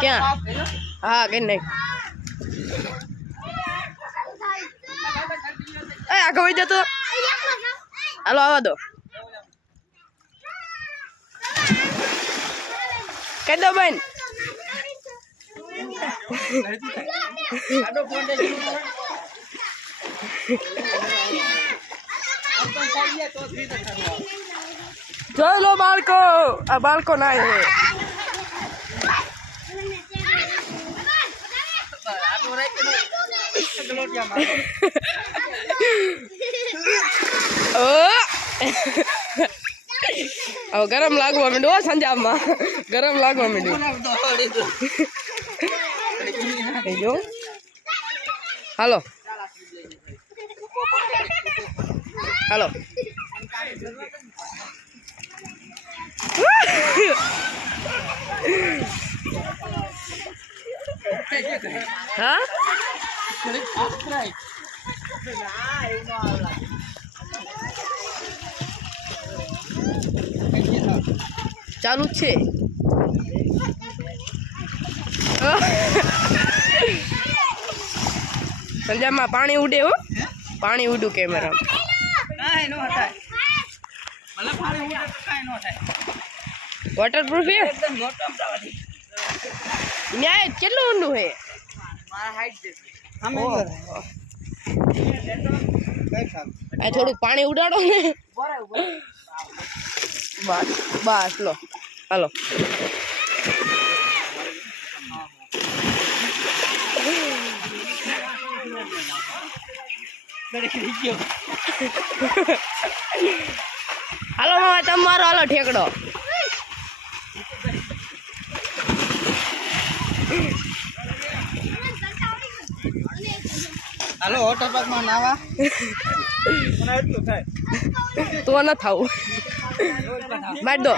ક્યાં? હા, કે નહીં? એ આગળ વહી જતો? હાલો આવવા દો. કહી દો, બેન. જોઈ લો બાળકો. આ બાળકો ના ઓ ગરમ લાગવા માંડ્યું સંજાબમાં ગરમ લાગવા માંડ્યું હાલો હાલો હા? ચાલુ છે. સંજામાં પાણી ઉડે હો. પાણી ઉડું કેમેરા વોટરપ્રૂફ એકદમ મોટો ન્યાય કેટલું ઊંડું હે આ થોડુંક પાણી ઉડાડો ને. બસ બસ લો. હાલો. હાલો હા તમારો હાલો ઠેકડો. હાલો વોટર પાર્કમાં નાવા. તો ન થાવું. બાદ દો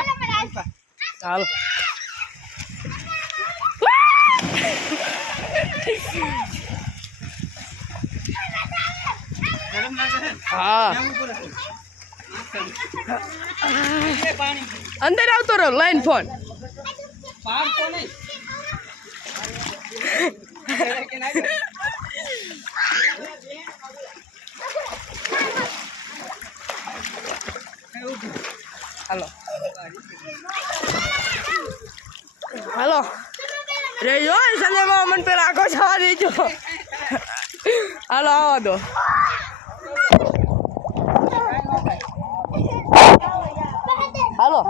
હા. પાણી અંદર આવતો રહ્યો લાઈન ફોન પાર તો નહીં કે નાખે. એવું છે. હાલો. હાલો. રેજો સંજયમાં મને પેલા આખો દેજો. હાલો, આવો દો હાલો.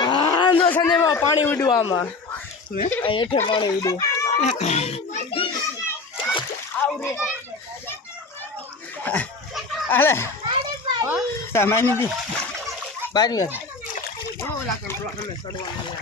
હા જો સંજયમાં પાણી ઉડ્યું આમાં. હેઠે પાણી ઉડ્યું. હાલે સામાન્ય દી બારી વાગે ઓલા કંટ્રોલ અમે ચડવાનું